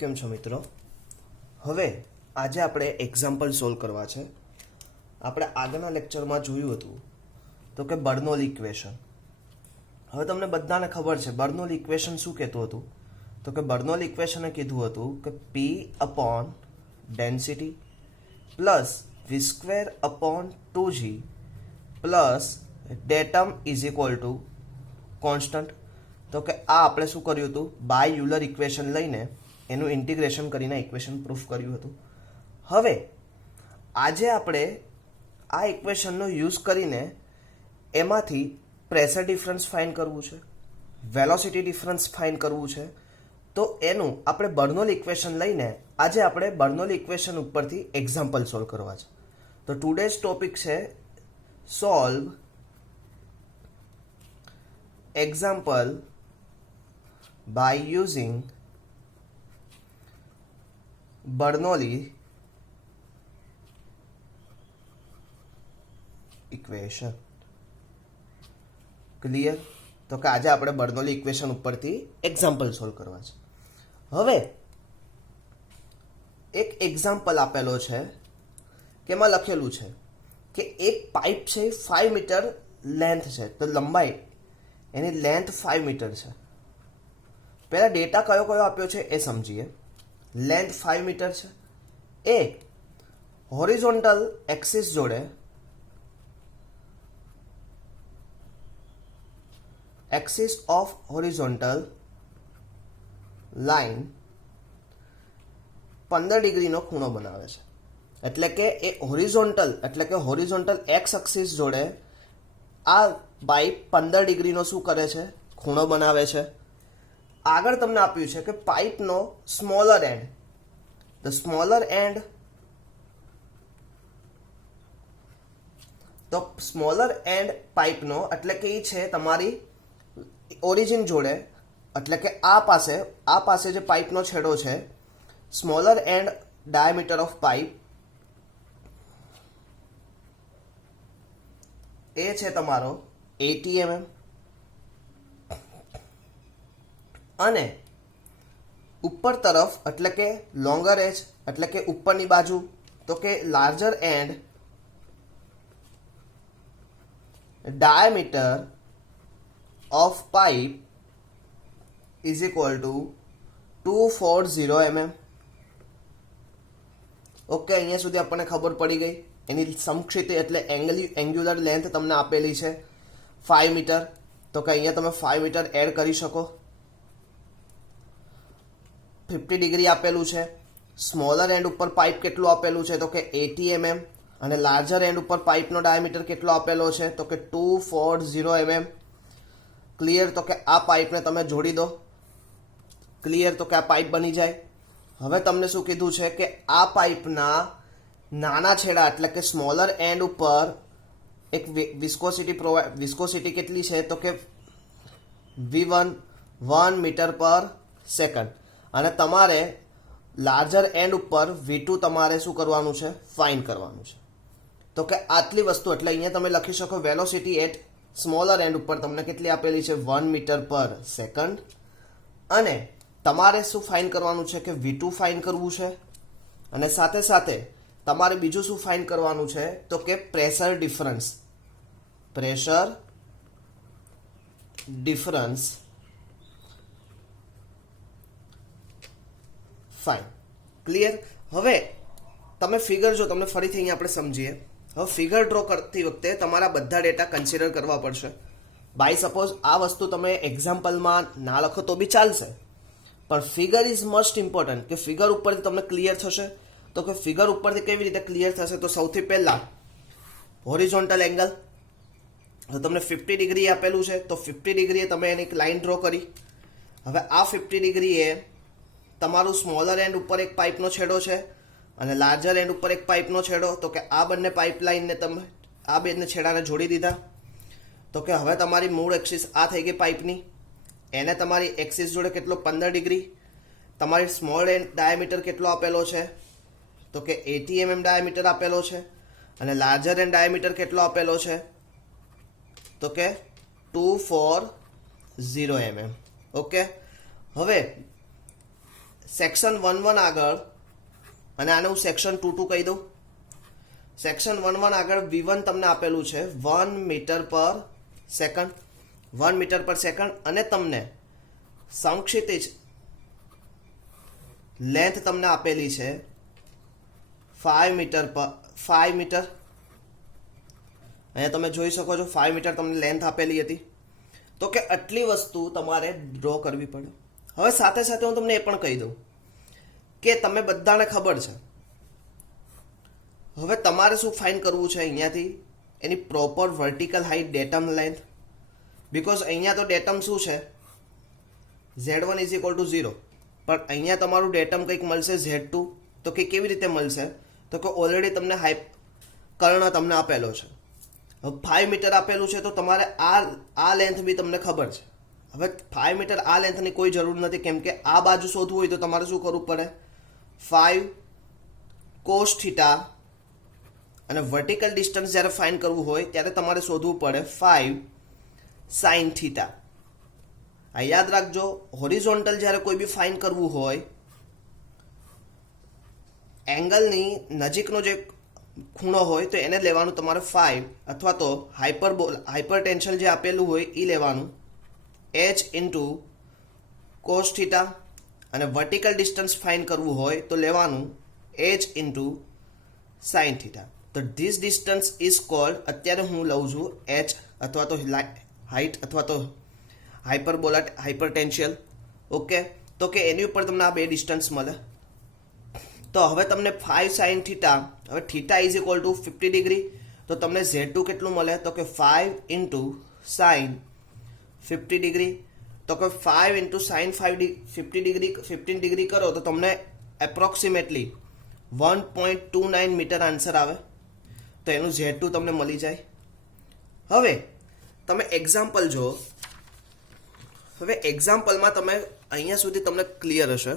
કેમ છો મિત્રો? હવે આજે આપણે એક્ઝામ્પલ સોલ્વ કરવા છે. આપણે આગળના લેક્ચરમાં જોયું હતું તો કે બર્નોલી ઇક્વેશન. હવે તમને બધાને ખબર છે બર્નોલી ઇક્વેશન શું કહેતું હતું? તો કે બર્નોલી ઇક્વેશને કીધું હતું કે P upon density plus V square upon 2g plus datum is equal to constant. તો કે આ આપણે શું કર્યું હતું? બાય યુલર ઇક્વેશન લઈને એનું ઇન્ટિગ્રેશન કરીને ઇક્વેશન પ્રૂફ કર્યું હતું. હવે આજે આપણે આ ઇક્વેશનનો યુઝ કરીને એમાંથી પ્રેશર ડિફરન્સ ફાઇન્ડ કરવું છે, વેલોસિટી ડિફરન્સ ફાઇન્ડ કરવું છે. તો એનું આપણે બર્નોલી ઇક્વેશન લઈને આજે આપણે બર્નોલી ઇક્વેશન ઉપરથી એક્ઝામ્પલ સોલ્વ કરવા છે. તો ટુડેઝ ટોપિક છે solve example by using Bernoulli equation. Clear? તો કે આજે આપણે બર્નોલી ઇક્વેશન ઉપરથી એક્ઝામ્પલ સોલ્વ કરવા છે. હવે એક એક્ઝામ્પલ આપેલો છે કે એમાં લખેલું છે કે એક પાઇપ છે 5 મીટર લેન્થ છે, તો લંબાઈ એની લેન્થ 5 મીટર છે. પહેલા ડેટા કયો કયો આપ્યો છે એ સમજીએ. લેન્થ 5 મીટર છે. એ હોરિઝોન્ટલ એક્સિસ જોડે એક્સિસ ઓફ હોરિઝોન્ટલ લાઈન 15 ડિગ્રીનો ખૂણો બનાવે છે. એટલે કે એ હોરિઝોન્ટલ એક્સ એક્સિસ જોડે આ પાઇપ 15 ડિગ્રીનો શું કરે છે? ખૂણો બનાવે છે. આગળ તમને આપ્યું છે કે પાઇપનો smaller end, the smaller end, તો સ્મોલર એન્ડ પાઇપનો એટલે કે એ છે તમારી ઓરિજિન જોડે, એટલે કે આ પાસે જે પાઇપનો છેડો છે, smaller end diameter of pipe એ છે તમારો 80 mm. અને ઉપર તરફ એટલે કે લોંગર એજ એટલે કે ઉપરની બાજુ, તો કે larger and diameter of pipe is equal two 240 mm. Okay, અહીંયા સુધી આપણને ખબર પડી ગઈ. એની સમક્ષિતિ એટલે એંગ્યુલર લેન્થ તમને આપેલી છે 5 મીટર. તો કે અહીંયા તમે 5 મીટર એડ કરી શકો. 50 ડિગ્રી આપેલું છે. સ્મોલર એન્ડ ઉપર પાઇપ કેટલું આપેલું છે? તો કે 80 mm. અને લાર્જર એન્ડ ઉપર પાઇપનો ડાયામીટર કેટલો આપેલો છે? તો કે 240 mm. ક્લિયર? તો કે આ પાઇપને તમે જોડી દો. ક્લિયર? તો કે આ પાઇપ બની જાય. હવે તમને શું કીધું છે કે આ પાઇપના નાના છેડા એટલે કે સ્મોલર એન્ડ ઉપર એક વિસ્કોસિટી કેટલી છે? તો કે V1 1 મીટર પર સેકન્ડ. અને તમારે લાર્જર એન્ડ ઉપર V2 તમારે શું કરવાનું છે? ફાઇન્ડ કરવાનું છે. તો કે આટલી વસ્તુ એટલે અહીંયા તમે લખી શકો વેલોસિટી એટ સ્મોલર એન્ડ ઉપર તમને કેટલી આપેલી છે? 1 મીટર પર સેકન્ડ. અને તમારે શું ફાઇન્ડ કરવાનું છે? કે V2 ફાઇન્ડ કરવું છે. અને સાથે સાથે તમારે બીજું શું ફાઇન્ડ કરવાનું છે? તો કે પ્રેશર ડિફરન્સ ફાઇન. ક્લિયર? હવે તમે ફિગર જો તમને ફરીથી અહીંયા આપણે સમજીએ. હવે ફિગર ડ્રો કરતી વખતે તમારા બધા ડેટા કન્સિડર કરવા પડશે. બાય સપોઝ આ વસ્તુ તમે એક્ઝામ્પલમાં ના લખો તો બી ચાલશે, પણ ફિગર ઇઝ મોસ્ટ ઇમ્પોર્ટન્ટ. કે ફિગર ઉપરથી તમને ક્લિયર થશે. તો કે ફિગર ઉપરથી કેવી રીતે ક્લિયર થશે? તો સૌથી પહેલા હોરિઝોન્ટલ એંગલ, તો તમને 50 ડિગ્રી આપેલું છે, તો 50 ડિગ્રીએ તમે એની લાઈન ડ્રો કરી. હવે આ 50 ડિગ્રીએ તમારું સ્મોલર એન્ડ ઉપર એક પાઇપનો છેડો છે અને લાર્જર એન્ડ ઉપર એક પાઇપનો છેડો. તો કે આ બંને પાઇપલાઇનને તમે આ બંને છેડાને જોડી દીધા. તો કે હવે તમારી મૂળ એક્સિસ આ થઈ ગઈ પાઇપની. એને તમારી એક્સિસ જોડે કેટલો? 15 ડિગ્રી. તમારી સ્મોલ એન્ડ ડાયામીટર કેટલો આપેલો છે? તો કે 80 mm ડાયામીટર આપેલો છે. અને લાર્જર એન્ડ ડાયામીટર કેટલો આપેલો છે? તો કે 240 mm. ઓકે, હવે સેક્શન 1 આગળ, અને આને હું સેક્શન 2 કહી દઉં. સેક્શન 1 આગળ V1 તમને આપેલું છે 1 metre per second, 1 metre per second, અને તમને સમક્ષિતિજ લેન્થ તમને આપેલી છે 5 મીટર પર 5 મીટર. અહીંયા તમે જોઈ શકો છો 5 મીટર તમને લેન્થ આપેલી હતી. તો કે આટલી વસ્તુ તમારે ડ્રો કરવી પડે. હવે સાથે સાથે હું તમને એ પણ કહી દઉં કે તમે બધાને ખબર છે, હવે તમારે શું ફાઇન્ડ કરવું છે અહીંયાથી, એની proper vertical height datum length. Because અહીંયા તો ડેટમ શું છે, Z1 ઇઝ ઇક્વલ ટુ 0, પણ અહીંયા તમારું ડેટમ કંઈક મળશે Z2. તો કે કેવી રીતે મળશે, તો કે ઓલરેડી તમને કર્ણ તમને આપેલો છે. હવે 5 મીટર આપેલું છે, તો તમારે આ લેન્થ બી તમને ખબર છે. હવે 5 મીટર આ લેન્થની કોઈ જરૂર નથી, કેમ કે આ બાજુ શોધવું હોય તો તમારે શું કરવું પડે, 5 cos થીટા, અને વર્ટિકલ ડિસ્ટન્સ જ્યારે ફાઇન્ડ કરવું હોય ત્યારે તમારે શોધવું પડે 5 sin થીટા. આ યાદ રાખજો, હોરિઝોન્ટલ જ્યારે કોઈ બી ફાઇન્ડ કરવું હોય, એંગલની નજીકનો જે ખૂણો હોય તો એને લેવાનું તમારે 5, અથવા તો હાઇપરટેન્શન જે આપેલું હોય એ લેવાનું h ઇન્ટુ કોસ થીટા, અને વર્ટિકલ ડિસ્ટન્સ ફાઇન્ડ કરવું હોય તો લેવાનું h ઇન્ટુ સાઇન થીટા. તો ધીસ ડિસ્ટન્સ ઇઝ કોલ્ડ, અત્યારે હું લઉં છું h, અથવા તો હાઇટ, અથવા તો હાઇપરટેન્શિયલ. ઓકે, તો કે એની ઉપર તમને આ બે ડિસ્ટન્સ મળે. તો હવે તમને 5 sin થીટા, હવે theta is equal two 50 degree, તો તમને Z2 કેટલું મળે, તો કે 5 ઇન્ટુ સાઇન 50 ડિગ્રી. તો કે 5 ઇન્ટુ સાઇન 50 ડિગ્રી 15 ડિગ્રી કરો તો તમને એપ્રોક્સિમેટલી 1.29 મીટર આન્સર આવે. તો એનું Z2 તમને મળી જાય. હવે તમે એક્ઝામ્પલ જુઓ. હવે એક્ઝામ્પલમાં તમે અહીંયા સુધી તમને ક્લિયર હશે.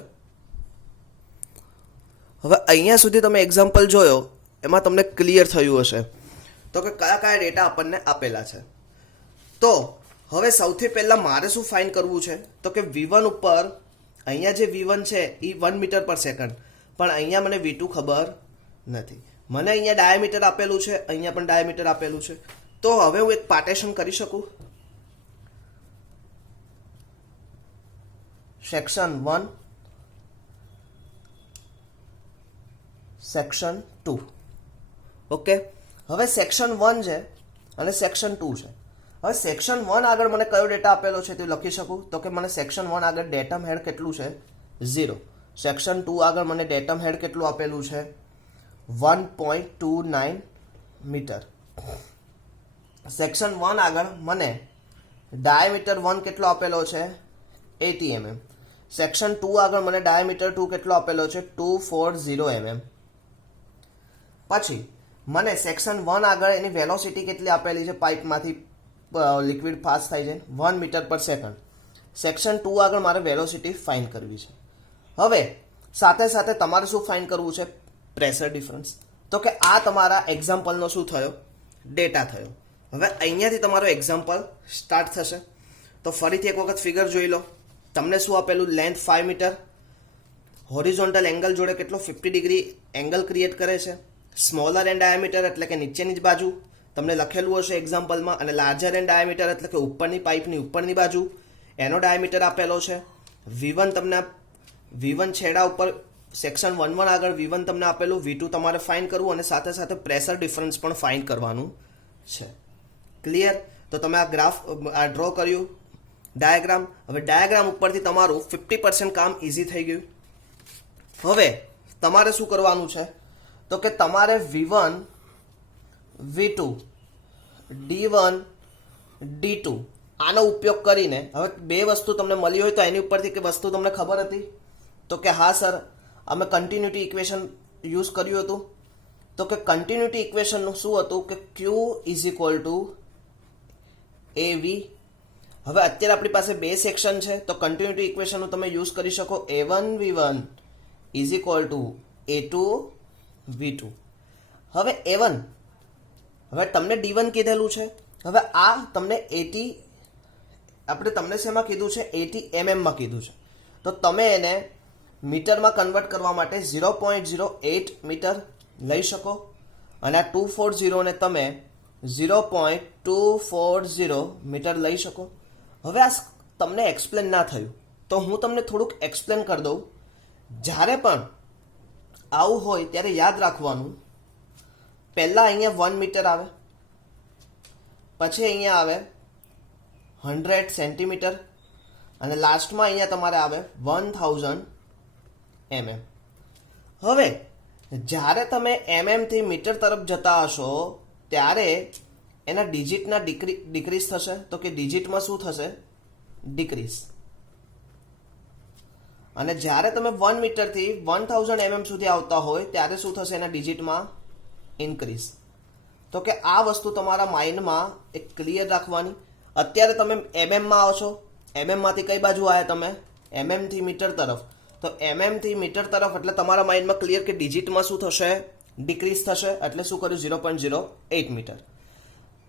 હવે અહીંયા સુધી તમે એક્ઝામ્પલ જોયો, એમાં તમને ક્લિયર થયું હશે તો કે કયા કયા ડેટા આપણને આપેલા છે. તો હવે સૌથી પહેલાં મારે શું ફાઇન્ડ કરવું છે, તો કે V1 ઉપર, અહીંયા જે V1 છે એ 1 મીટર પર સેકન્ડ, પણ અહીંયા મને V2 ખબર નથી. મને અહીંયા ડાયામીટર આપેલું છે, અહીંયા પણ ડાયામીટર આપેલું છે. તો હવે હું એક પાર્ટેશન કરી શકું. Section 1, section 2. ઓકે, હવે સેક્શન 1 છે અને સેક્શન 2 છે. હવે સેક્શન 1 આગળ મને કયો ડેટા આપેલો છે તે લખી શકું. તો કે મને સેક્શન 1 આગળ ડેટમ હેડ કેટલું છે, 0. સેક્શન 2 આગળ મને ડેટમ હેડ કેટલું આપેલું છે, 1.29 મીટર. સેક્શન 1 આગળ મને ડાયામીટર 1 કેટલો આપેલો છે, 80 mm. સેક્શન 2 આગળ મને ડાયામીટર 2 કેટલો આપેલો છે, 240 mm. પછી મને સેક્શન 1 આગળ એની વેલોસિટી કેટલી આપેલી છે, પાઇપમાંથી લિક્વિડ પાસ થાય છે 1 મીટર પર સેકન્ડ. સેક્શન 2 આગળ મારે વેલોસિટી ફાઇન્ડ કરવી છે. હવે સાથે સાથે તમારે શું ફાઇન્ડ કરવું છે, પ્રેશર ડિફરન્સ. તો કે આ તમારા એક્ઝામ્પલનો શું થયો, ડેટા થયો. હવે અહીંયાથી તમારો એક્ઝામ્પલ સ્ટાર્ટ થશે. તો ફરીથી એક વખત ફિગર જોઈ લો. તમને શું આપેલું, લેન્થ 5 મીટર, હોરિઝોન્ટલ એંગલ જોડે કેટલો 50 ડિગ્રી એંગલ ક્રિએટ કરે છે. સ્મોલર એન્ડ ડાયામીટર એટલે કે નીચેની જ બાજુ તમને લખેલું હશે એક્ઝામ્પલમાં, અને લાર્જર એન્ડ ડાયામીટર એટલે કે ઉપરની પાઇપની ઉપરની બાજુ એનો ડાયામીટર આપેલો છે. V1 તમને V1 છેડા ઉપર સેક્શન 1 આગળ V1 તમને આપેલું, V2 તમારે ફાઇન્ડ કરવું, અને સાથે સાથે પ્રેશર ડિફરન્સ પણ ફાઇન્ડ કરવાનું છે. ક્લિયર? તો તમે આ ગ્રાફ ડ્રો કર્યું, ડાયાગ્રામ. હવે ડાયાગ્રામ ઉપરથી તમારું 50% કામ ઇઝી થઈ ગયું. હવે તમારે શું કરવાનું છે, તો કે તમારે V1, V2, D1, D2 આનો ઉપયોગ કરીને, હવે બે વસ્તુ તમને મળી હોય તો એની ઉપરથી કે વસ્તુ તમને ખબર હતી, તો કે હા સર અમે કન્ટિન્યુટી ઇક્વેશન યુઝ કર્યું હતું. તો કે કન્ટિન્યુટી ઇક્વેશનનું શું હતું કે Q is equal two AV. હવે અત્યારે આપણી પાસે બે સેક્શન છે, તો કન્ટિન્યુટી ઇક્વેશનનું તમે યુઝ કરી શકો, A1V1 is equal two A2V2. હવે A1, હવે તમને D1 કીધેલું છે. હવે આ તમને 80, આપણે તમને શેમાં કીધું છે, 80 mm માં કીધું છે. તો તમે એને મીટરમાં કન્વર્ટ કરવા માટે 0.08 મીટર લઈ શકો અને આ 240 ને તમે 0.240 મીટર લઈ શકો. હવે આ તમને એક્સપ્લેન ના થયું તો હું તમને થોડુંક એક્સપ્લેન કરી દઉં. જ્યારે પણ આવું હોય ત્યારે યાદ રાખવાનું, પહેલાં અહીંયા 1 મીટર આવે, પછી અહીંયા આવે 100 સેન્ટીમીટર અને લાસ્ટમાં અહીંયા તમારે આવે 1000 mm. હવે જ્યારે તમે mm થી મીટર તરફ જતા હશો ત્યારે એના ડિજિટના ડિક્રીઝ થશે. તો કે ડિજિટમાં શું થશે? ડિક્રીઝ. અને જ્યારે તમે 1 મીટરથી 1000 mm સુધી આવતા હોય ત્યારે શું થશે? એના ડિજિટમાં ઇન્ક્રીઝ. તો કે આ વસ્તુ તમારા માઇન્ડમાં એક ક્લિયર રાખવાની. અત્યારે તમે એમએમમાં આવો છો, એમએમમાંથી કઈ બાજુ આવ્યા તમે? એમએમથી મીટર તરફ. તો એમએમથી મીટર તરફ એટલે તમારા માઇન્ડમાં ક્લિયર કે ડિજિટમાં શું થશે? ડિક્રીઝ થશે. એટલે શું કર્યું? 0.08 મીટર.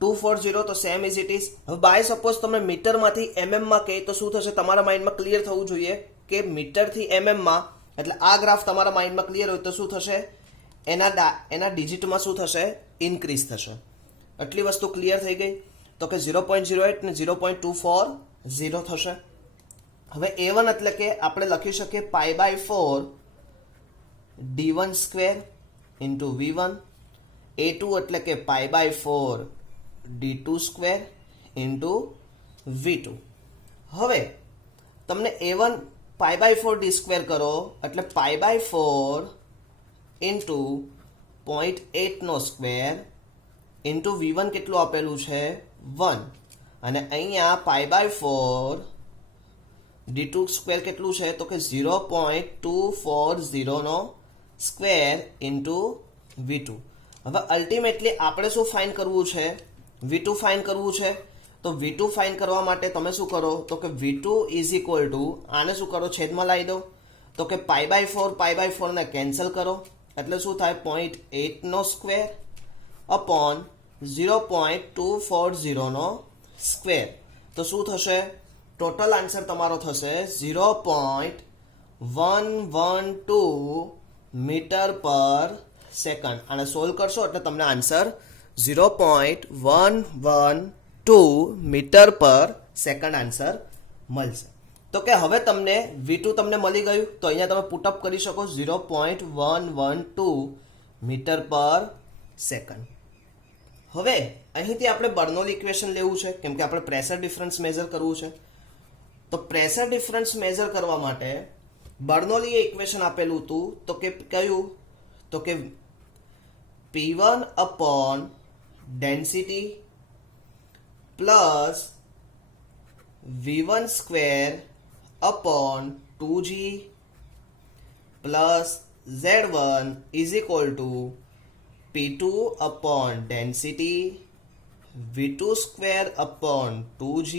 240 તો સેમ ઇઝ ઇટ ઇઝ. હવે બાય સપોઝ તમે મીટરમાંથી એમએમમાં કહે તો શું થશે? તમારા માઇન્ડમાં ક્લિયર થવું જોઈએ કે મીટરથી એમએમમાં, એટલે આ ગ્રાફ તમારા માઇન્ડમાં ક્લિયર હોય તો શું થશે? એના ડિજિટમાં શું થશે? ઇન્ક્રીઝ થશે. આટલી વસ્તુ ક્લિયર થઈ ગઈ. તો કે 0.08 ને 0.240 થશે. હવે A1 એટલે કે આપણે લખી શકીએ π/4 d1 square into V1. A2 એટલે કે π/4 d2 સ્ક્વેર ઇન્ટુ V2. હવે તમને A1 π/4 d સ્ક્વેર કરો એટલે π/4 ઇન્ટુ 0.8 નો સ્ક્વેર ઇન્ટુ V1 કેટલું આપેલું છે? 1. અને અહીંયા π/4 d2 સ્ક્વેર કેટલું છે? તો કે 0.240 નો સ્ક્વેર ઇન્ટુ V2. હવે અલ્ટિમેટલી આપણે શું ફાઇન્ડ કરવું છે? V2 ફાઇન્ડ કરવું છે. તો V2 ફાઇન્ડ કરવા માટે તમે શું કરો? તો કે V2 ઇઝ ઇક્વલ ટુ આને શું કરો? છેદમાં લાવી દો. તો કે π/4 ને કેન્સલ કરો એટલે શું થાય? 0.8 નો સ્ક્વેર અપોન 0.240 નો સ્ક્વેર. તો શું થશે? ટોટલ આન્સર તમારો થશે 0.112 મીટર પર સેકન્ડ. આને સોલ્વ કરશો એટલે તમને answer 0.112 metre per second answer મળશે. તો કે હવે તમને V2 તમને મળી ગયું તો અહીંયા તમે પુટઅપ કરી શકો 0.112 મીટર પર સેકન્ડ. હવે અહીંથી આપણે બર્નોલી ઇક્વેશન લેવું છે કેમ કે આપણે પ્રેશર ડિફરન્સ મેઝર કરવું છે. તો પ્રેશર ડિફરન્સ મેઝર કરવા માટે બર્નોલી ઇક્વેશન આપેલું હતું. તો કે કયું? તો કે P1 upon density plus V1 square upon 2G plus Z1 is equal to P2 upon density V2 square upon 2G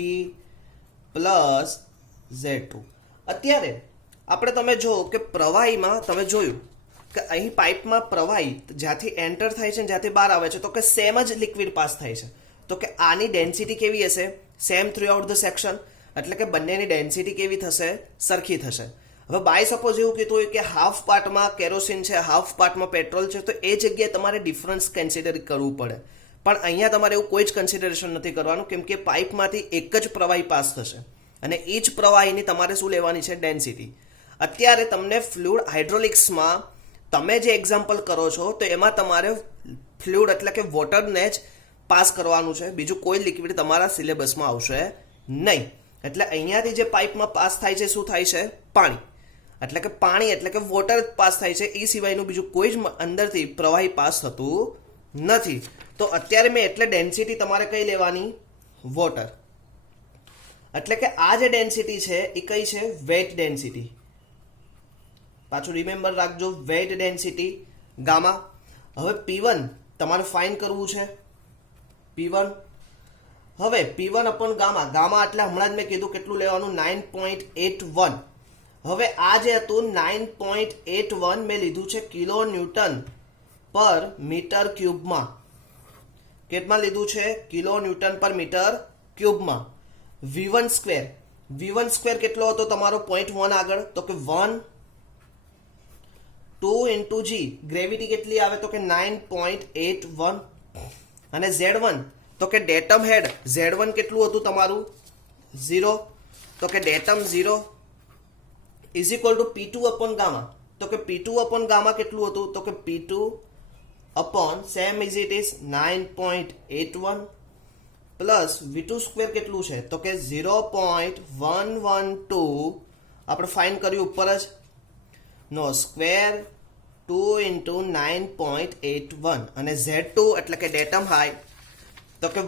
plus Z2. અત્યારે આપણે તમે જો કે પ્રવાહીમાં તમે જોયું કે અહીં પાઇપમાં પ્રવાહી જ્યાંથી એન્ટર થાય છે જ્યાંથી બહાર આવે છે તો કે સેમ જ લિક્વિડ પાસ થાય છે. તો કે આની ડેન્સિટી કેવી હશે? Same throughout the section. એટલે કે બંનેની ડેન્સિટી કેવી થશે? સરખી થશે. હવે બાય સપોઝ એવું કીધું હોય કે હાફ પાર્ટમાં કેરોસીન છે, હાફ પાર્ટમાં પેટ્રોલ છે, તો એ જગ્યાએ તમારે ડિફરન્સ કન્સિડર કરવું પડે. પણ અહીંયા તમારે એવું કોઈ જ કન્સિડરેશન નથી કરવાનું કેમ કે પાઇપમાંથી એક જ પ્રવાહી પાસ થશે અને એ જ પ્રવાહીની તમારે શું લેવાની છે? ડેન્સિટી. અત્યારે તમને ફ્લુઇડ હાઇડ્રોલિક્સમાં તમે જે એક્ઝામ્પલ કરો છો તો એમાં તમારે ફ્લુઇડ એટલે કે વોટરને જ પાસ કરવાનું છે, બીજું કોઈ લિક્વિડ તમારા સિલેબસમાં આવશે નહીં. એટલે અહીંયાથી જે પાઇપમાં પાસ થાય છે શું થાય છે? પાણી. એટલે કે પાણી એટલે કે વોટર જ પાસ થાય છે, એ સિવાયનું બીજું કોઈ જ અંદરથી પ્રવાહી પાસ થતું નથી. તો અત્યારે મેં એટલે ડેન્સિટી તમારે કઈ લેવાની? વોટર. એટલે કે આ જે ડેન્સિટી છે એ કઈ છે? Wet density. પાછું રિમેમ્બર રાખજો, વેટ ડેન્સિટી ગામા. હવે P1 તમારે ફાઇન્ડ કરવું છે. P1 હવે P1 અપોન ગામા. ગામા એટલે હમણાં જ મેં કીધું કેટલું લેવાનું? 9.81. હવે આ જે હતું 9.81 મેં લીધું છે કિલો ન્યૂટન પર મીટર ક્યુબમાં. કેટલમાં લીધું છે? કિલો ન્યૂટન પર મીટર ક્યુબમાં. V1 સ્ક્વેર કેટલો હતો તમારો? 0.1 આગળ. તો કે 1 2 ઇન્ટુ જી, ગ્રેવિટી કેટલી આવે તો કે 9.81, અને Z1 તો કે ડેટમ હેડ Z1 કેટલું હતું તમારું 0, તો કે datum 0 is equal to P2 upon gamma, તો કે P2 અપોન ગામા કેટલું હતું તો કે P2 upon same is it is 9.81 plus V2 square કેટલું છે તો કે 0.112, આપણે ફાઇન કર્યું ઉપર જ નો સ્ક્વેર 2 ઇન્ટુ 9.81, અને Z2 એટલે કે ડેટમ હાઈ તો કે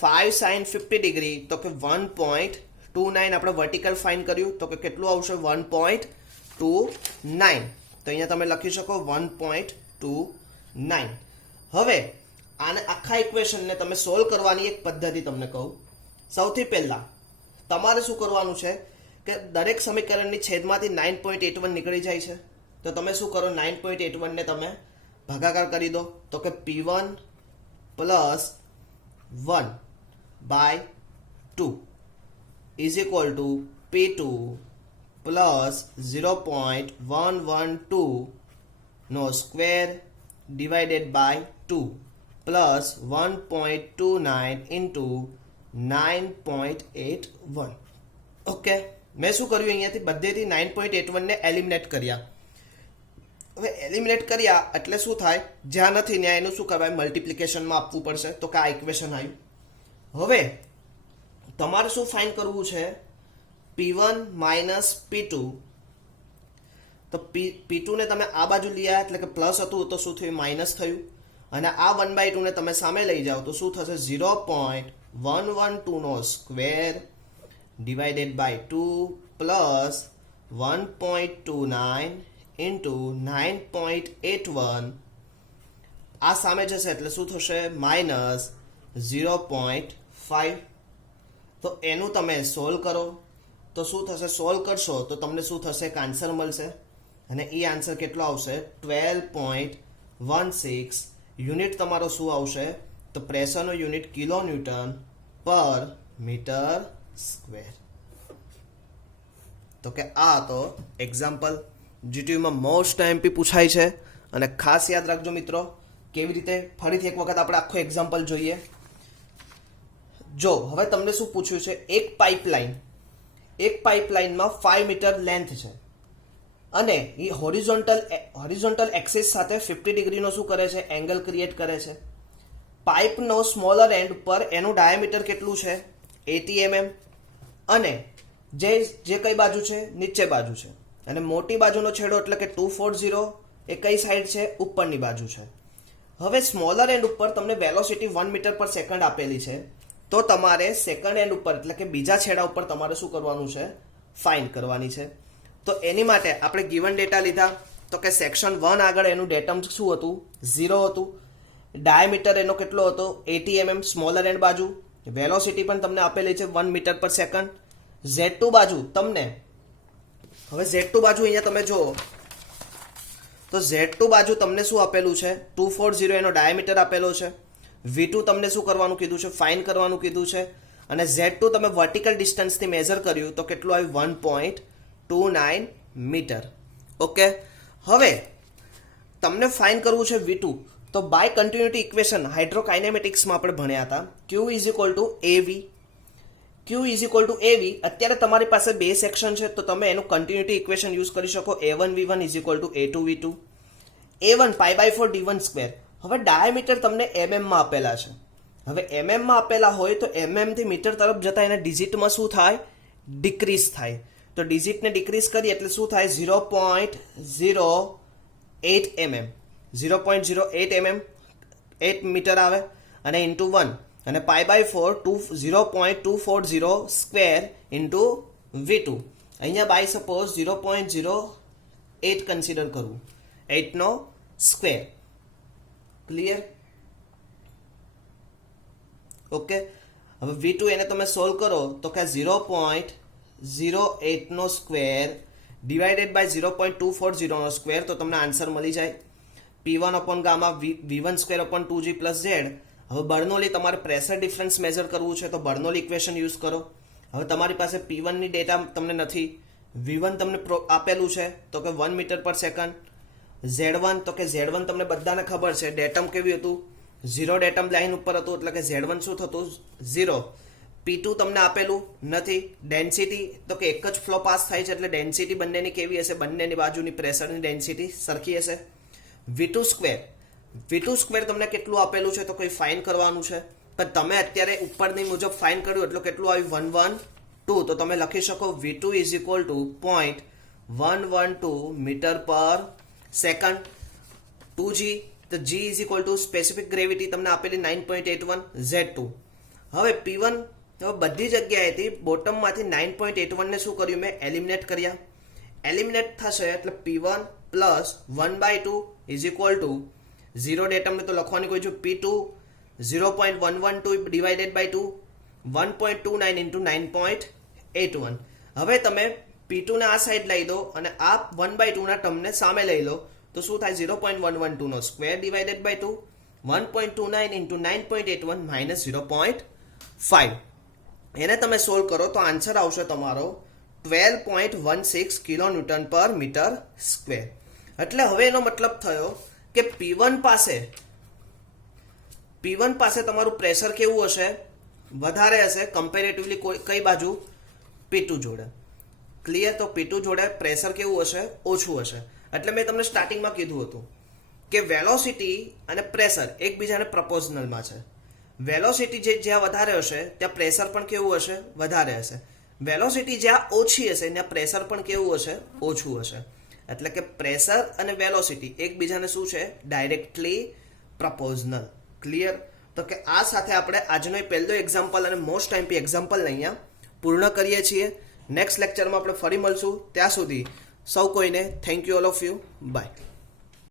5 sin 50 ડિગ્રી તો કે 1.29, આપણે વર્ટિકલ ફાઇન કર્યું તો કે કેટલું આવશે 1.29, તો અહીંયા તમે લખી શકો 1.29. હવે આને આખા ઇક્વેશનને તમે સોલ્વ કરવાની એક પદ્ધતિ તમને કહું. સૌથી પહેલા તમારે શું કરવાનું છે કે દરેક સમીકરણની છેદમાંથી 9.81 નીકળી જાય છે, તો તમે શું કરો 9.81 ને તમે ભાગાકાર કરી દો, તો કે P1 plus 1/2 is equal to P2 plus 0.112 નો square divided by 2 plus 1.29 into 9.81. Okay, મેં શું કર્યું અહીંયાથી બધેથી 9.81 ને એલિમિનેટ કર્યા. હવે એલિમિનેટ કર્યા એટલે શું થાય, જ્યાં નથી ત્યાં એનું શું કહેવાય મલ્ટિપ્લિકેશનમાં આપવું પડશે, તો કે આ ઇક્વેશન આવ્યું. હવે તમારે શું ફાઇન કરવું છે P1 માઇનસ P2, તો P2 ને તમે આ બાજુ લઈ આવ્યા એટલે કે પ્લસ હતું તો શું થયું માઇનસ થયું, અને આ 1/2 ને તમે સામે લઈ જાઓ તો શું થશે 0.112 નો square divided by 2 plus 1.29 into 9.81, આ સામે જશે એટલે શું થશે માઇનસ 0.5. તો એનું તમે સોલ્વ કરો તો શું થશે, સોલ્વ કરશો તો તમને શું થશે એક આન્સર મળશે, અને એ આન્સર કેટલો આવશે 12.16. યુનિટ તમારો શું આવશે તો પ્રેશરનો યુનિટ કિલો ન્યૂટન પર મીટર સ્ક્વેર. તો કે આ તો એક્ઝામ્પલ જીટીયુમાં મોસ્ટ એમપી પૂછાય છે, અને ખાસ યાદ રાખજો મિત્રો કેવી રીતે. ફરીથી એક વખત આપણે આખો એક્ઝામ્પલ જોઈએ. જો હવે તમને શું પૂછ્યું છે, એક પાઇપલાઇનમાં 5 મીટર લેન્થ છે, અને એ હોરિઝોન્ટલ એક્સિસ સાથે 50 ડિગ્રીનો શું કરે છે એંગલ ક્રિએટ કરે છે. પાઇપનો સ્મોલર એન્ડ પર એનું ડાયામીટર કેટલું છે 80 mm, અને જે કઈ બાજુ છે નીચે બાજુ છે, અને મોટી બાજુનો છેડો એટલે કે 240 એ કઈ સાઈડ છે ઉપરની બાજુ છે. હવે સ્મોલર એન્ડ ઉપર તમને વેલોસિટી 1 મીટર પર સેકન્ડ આપેલી છે, તો તમારે સેકન્ડ એન્ડ ઉપર એટલે કે બીજા છેડા ઉપર તમારે શું કરવાનું છે ફાઇન્ડ કરવાની છે. તો એની માટે આપણે ગિવન ડેટા લીધા, તો કે સેક્શન 1 આગળ એનું ડેટમ શું હતું 0 હતું, ડાયામીટર એનો કેટલો હતો 80 mm સ્મોલર એન્ડ બાજુ, વેલોસિટી પણ તમને આપેલી છે 1 મીટર પર સેકન્ડ. Z2 બાજુ તમને, હવે Z2 બાજુ અહીંયા તમે જુઓ તો Z2 બાજુ તમને શું આપેલું છે 240 એનો ડાયામીટર આપેલો છે. V2 તમને શું કરવાનું કીધું છે ફાઇન કરવાનું કીધું છે, અને Z2 તમે વર્ટિકલ ડિસ્ટન્સથી મેઝર કર્યું તો કેટલું આવ્યું 1.29 મીટર. ઓકે, હવે તમને ફાઇન કરવું છે V2, તો બાય કન્ટિન્યુટી ઇક્વેશન હાઇડ્રોકાઇનેમેટિક્સમાં આપણે ભણ્યા હતા Q is equal two AV. Q is equal two AV. અત્યારે તમારી પાસે બે સેક્શન છે તો તમે એનું કન્ટિન્યુટી ઇક્વેશન યુઝ કરી શકો A1V1 is equal two A2V2, A1 π/4 D1 square. હવે ડાયામીટર તમને mm માં આપેલા છે. હવે mm માં આપેલા હોય તો mm થી મીટર તરફ જતા એના ડિજિટમાં શું થાય ડિક્રીઝ થાય. તો ડિજિટને ડિક્રીઝ કરીએ એટલે શું થાય 0.08 mm, 0.08 mm 8 મીટર આવે, અને ઇન્ટુ 1, અને π/4 0.240 સ્ક્વેર ઇન્ટુ V2. અહીંયા બાય સપોઝ 0.08 કન્સિડર કરવું, 8 નો સ્ક્વેર. ક્લિયર? ઓકે, હવે V2 એને તમે સોલ્વ કરો તો કે 0.08 નો સ્ક્વેર ડિવાઇડેડ બાય 0.240 નો સ્ક્વેર, તો તમને આન્સર મળી જાય P1 upon gamma V1 square upon 2G plus Z. હવે બર્નોલી તમારે પ્રેશર ડિફરન્સ મેઝર કરવું છે તો બર્નોલી ઇક્વેશન યુઝ કરો. હવે તમારી પાસે P1 ની ડેટા તમને નથી, V1 તમને આપેલું છે તો કે 1 મીટર પર સેકન્ડ, Z1 તો કે Z1 તમને બધાને ખબર છે ડેટમ કેવી હતું, 0 ડેટમ લાઈન ઉપર હતું, એટલે કે Z1 શું થતું 0. P2 તમને આપેલું નથી. ડેન્સિટી તો કે એક જ ફ્લો પાસ થાય છે એટલે ડેન્સિટી બંનેની કેવી હશે, બંનેની બાજુની પ્રેશરની ડેન્સિટી સરખી હશે. V2 સ્ક્વેર તમને કેટલું આપેલું છે તો કોઈ ફાઇન કરવાનું છે, પણ તમે અત્યારે ઉપરની મુજબ ફાઇન કર્યું એટલે કેટલું આવ્યું 112. તો તમે લખી શકો V2 is equal to 0.112 metre per second. 2G તો G is equal to specific gravity તમને આપેલી 9.81 Z2. હવે P1 તો બધી જગ્યાએથી બોટમમાંથી 9.81 ને શું કર્યું મેં એલિમિનેટ કર્યા. એલિમિનેટ થશે એટલે P1 plus 1/2 is equal two 0 ડેટમને તો લખવાની કોઈ જો P2 0.112 ડિવાઇડેડ બાય 2 1.29 ઇન્ટુ 9.81. હવે તમે P2 ને આ સાઈડ લઈ દો અને આ 1/2 ના ટર્મને સામે લઈ લો તો શું થાય 0.112 નો square divided by 2 1.29 into 9.81 minus 0.5. એને તમે સોલ્વ કરો તો આન્સર આવશે તમારો 12.16 કિલોન્યુટન પર મીટર સ્ક્વેર. એટલે હવે એનો મતલબ થયો કે P1 પાસે તમારું પ્રેશર કેવું હશે, વધારે હશે કમ્પેરેટિવલી કઈ બાજુ P2 જોડે. ક્લિયર? તો P2 જોડે પ્રેશર કેવું હશે, ઓછું હશે. એટલે મેં તમને સ્ટાર્ટિંગમાં કીધું હતું કે વેલોસિટી અને પ્રેશર એકબીજાને પ્રપોઝનલમાં છે. વેલોસિટી જ્યાં વધારે હશે ત્યાં પ્રેશર પણ કેવું હશે, વધારે હશે. વેલોસિટી જ્યાં ઓછી હશે ત્યાં પ્રેશર પણ કેવું હશે, ઓછું હશે. એટલે કે પ્રેશર અને વેલોસિટી એકબીજાને શું છે, ડાયરેક્ટલી પ્રપોઝનલ. ક્લિયર? તો કે આ સાથે આપણે આજનો પહેલો એક્ઝામ્પલ અને મોસ્ટ ટાઈમપી એક્ઝામ્પલ અહીંયા પૂર્ણ કરીએ છીએ. નેક્સ્ટ લેક્ચરમાં આપણે ફરી મળશું. ત્યાં સુધી સૌ કોઈને thank you all of you. By.